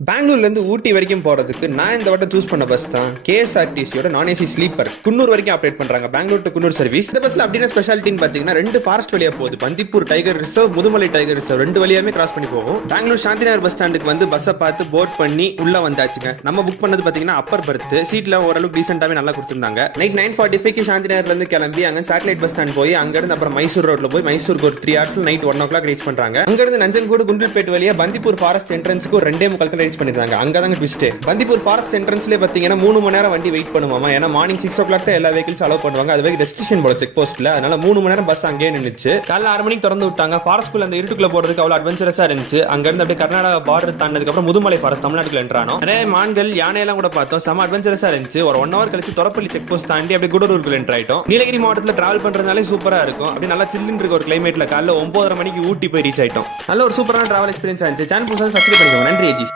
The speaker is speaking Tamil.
பெங்களூர்லேருந்து ஊட்டி வரைக்கும் போகிறதுக்கு நான் இந்த வட்டம் சூஸ் பண்ண பஸ் தான் கேஎஸ்ஆர்டிசியோட நான் ஏசி ஸ்லீப்பர். குன்னூர் வரைக்கும் ஆப்ரேட் பண்ணுறாங்க, பெங்களூர் டு குன்னூர் சர்வீஸ். இந்த பஸ்ஸில் அப்படின்னா ஸ்பெஷாலிட்டின்னு பார்த்தீங்கன்னா ரெண்டு ஃபாரஸ்ட் வழியாக போகுது. Bandipur tiger reserve, Mudumalai tiger reserve ரெண்டு வழியாமே கிராஸ் பண்ணி போகும். பெங்களூர் சாந்திநகர் பஸ் ஸ்டாண்டுக்கு வந்து பஸ்ஸை பார்த்து போட் பண்ணி உள்ள வந்தாச்சுங்க. நம்ம புக் பண்ணது பார்த்தீங்கன்னா அப்பர் பர்த் சீட்டில் ஓரளவுக்கு டீசெண்டாகவே நல்லா கொடுத்துருந்தாங்க. நைட் 9:45 சாந்திநகர்லேருந்து கிளம்பி அங்கே சேட்டலைட் பஸ் ஸ்டாண்ட் போய் அங்கேருந்து அப்புறம் மைசூர் ரோட்ல போய் மைசூருக்கு ஒரு 3 hours நைட் 1 o'clock ரீச் பண்ணுறாங்க. அங்கேருந்து நஞ்சன்கூடு குண்டல்பேட் வழியாக பந்திப்பூர் ஃபாரஸ்ட் என்ட்ரன்ஸுக்கு ஒரு 2:45 ரீச் பண்ணிடுறாங்க. அங்கே பந்திப்பூர் ஃபாரஸ்ட் என்ட்ரன்ஸ்ல பாத்தீங்கன்னா 3 மணி நேரம் வண்டி வெயிட் பண்ணுவாமா. ஏன்னா மார்னிங் 6 o'clock தான் எல்லா வெஹிக்கிள்ஸ் அலோவ் பண்ணுவாங்க. அதுவே ரெஸ்ட்ரிக்ஷன் போல செக் போஸ்ட்ல. அதனால 3 மணி நேரம் பஸ் அங்கேயே நின்னுச்சு. காலைல 6 மணிக்கு திறந்து விட்டாங்க. ஃபாரஸ்ட்குள்ள அந்த இருட்டுக்குள்ள போறதுக்கு அவ்வளவு அட்வென்ச்சரஸா இருந்துச்சு. அங்க இருந்து அப்படியே கர்நாடகா பார்டர் தாண்டதுக்கு அப்புறம் முதுமலை ஃபாரஸ்ட் தமிழ்நாட்டுக்குள்ள என்ட்ரானோம். நிறைய மான்கள், யானை எல்லாம் கூட பார்த்தோம். செம அட்வென்ச்சரஸா இருந்துச்சு. ஒரு 1 hour கழிச்சு தொரப்பள்ளி செக் போஸ்ட் தாண்டி அப்படியே குடலூருக்குள்ள என்ட்ரு ஆயிட்டோம். நீலகிரி மாவட்டத்தில் டிராவல் பண்றதுனாலே சூப்பரா இருக்கும். அப்படி நல்லா சில்லுன்னு இருக்க ஒரு கிளைமேட்ல காலைல 9:30 மணிக்கு ஊட்டி போய் ரீச் ஆயிட்டோம். நல்ல ஒரு சூப்பரான டிராவல் எக்ஸ்பீரியன்ஸ் ஆச்சு. சேனல் புதுசாக சப்ஸ்கிரைப் பண்ணிக்கோங்க. நன்றி ஏஜி.